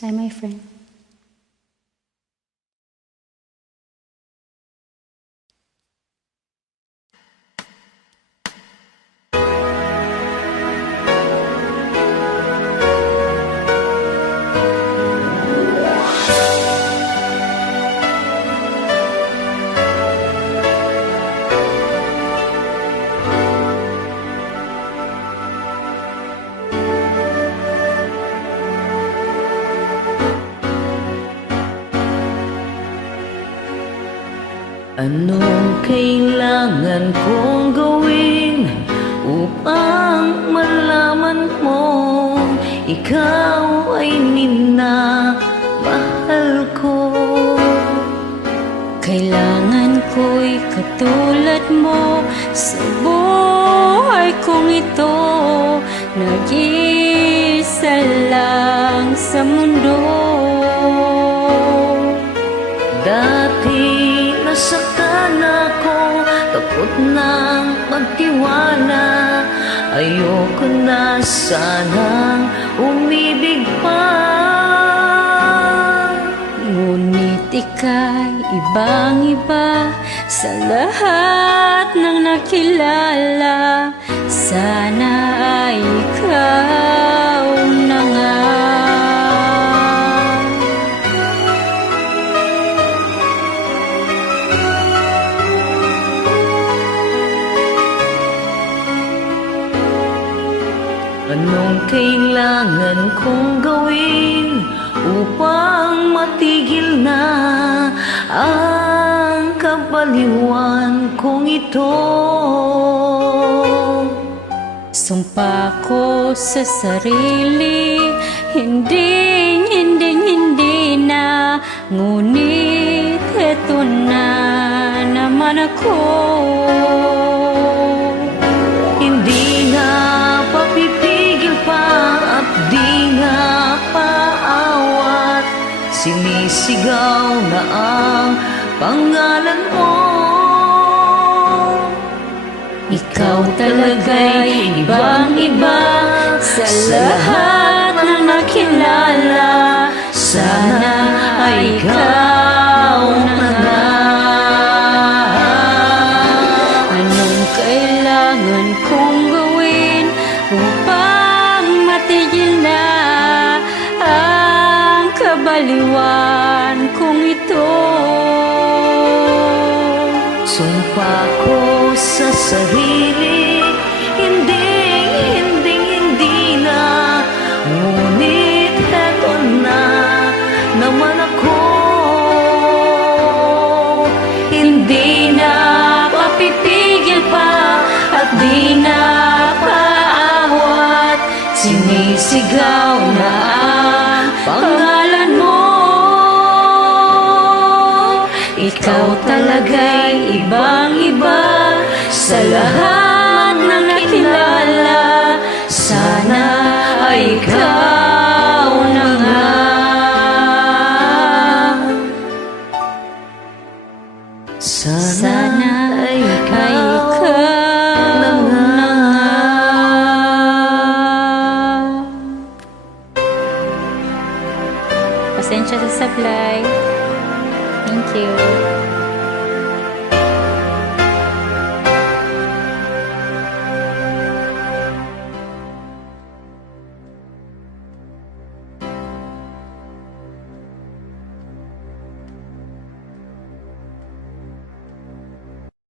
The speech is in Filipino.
Hi, my friend. Anong kailangan kong gawin upang malaman mong ikaw ay minamahal ko? Kailangan ko'y katulad mo sa buhay kong ito. Nag-iisa lang sa mundo. Dati nasaktan ako, takot nang magtiwala. Ayoko na sanang umibig pa. Ngunit ika'y ibang-iba sa lahat ng nakilala. Sana ay ikaw na nga. Anong kailangan kong gawin upang matigil na ang kabaliwan kong ito? Sumpa ko sa sarili, hindi na. Ngunit eto na naman ako. Hindi na papipigil pa at di na paawat. Sinisigaw na ang pangalan mo. Ikaw talaga'y ibang-iba sa lahat ng nakilala. Sana ay ikaw na nga. Anong kailangan kong gawin upang matigil na ang kabaliwan kong ito? Sumpa ko sa sarili, hindi na. Ngunit eto na naman ako. Hindi na papipigil pa at di na paawat. Sinisigaw na ang pangalan mo. Ikaw talaga'y ibang-iba sa lahat ng nakilala. Sana ay ikaw na nga. Sana ay ikaw na nga. Pasensya sa sablay. Thank you.